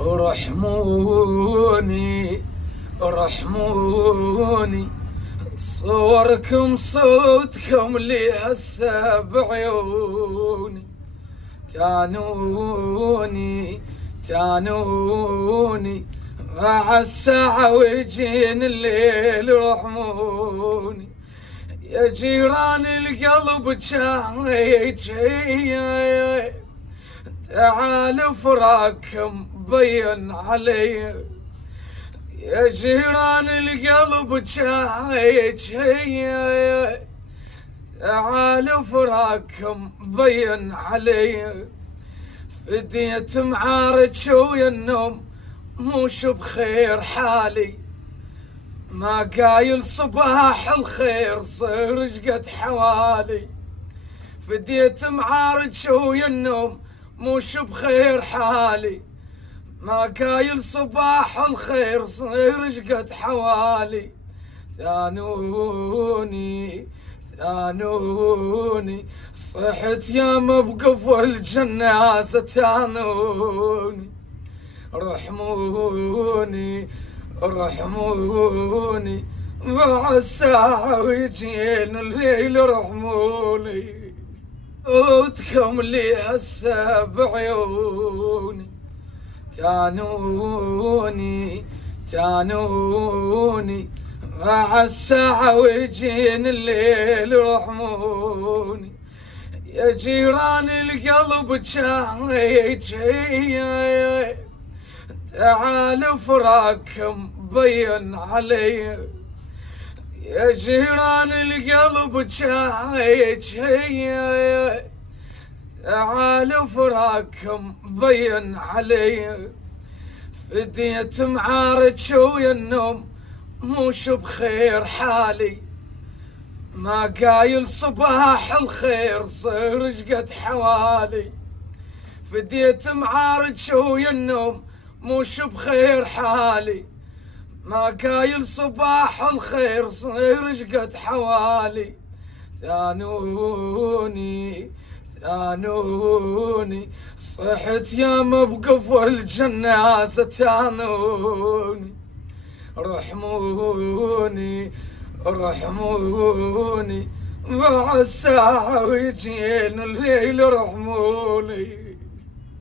ارحموني ارحموني، صوركم صوتكم لي هسه بعيوني. تانوني تانوني مع الساعة ويجين الليل، ارحموني يا جيران القلب جاي، تعال فراقكم بين علي. يا جيران القلب جاي، تعال فراقكم بين علي. فديت معارج ويا النوم موش بخير حالي، ما قايل صباح الخير صير شقد حوالي. فديت معارج ويا النوم موش بخير حالي، ما قايل صباح الخير صير شقد حوالي. تانوني تانوني صحت يا مبقف الجنازة، تانوني رحموني رحموني مع الساعة ويجين الليل، رحموني صوتكم لي هسه بعيوني. تانوني تانوني مع الساعة ويجين الليل، رحموني يا جيران القلب جاي، تعال فراقكم بين علي. يا جيران القلب جاي، تعال فراقكم بين علي. فديت معارج ويا النوم موش بخير حالي، ما قايل صباح الخير صير شقد حوالي. فديت معارج ويا النوم موش بخير حالي، ما قايل صباح الخير صير شقد حوالي. تانوني تانوني صحت يا مبقف الجنازة، تانوني رحموني رحموني مع الساعة ويجين الليل، رحموني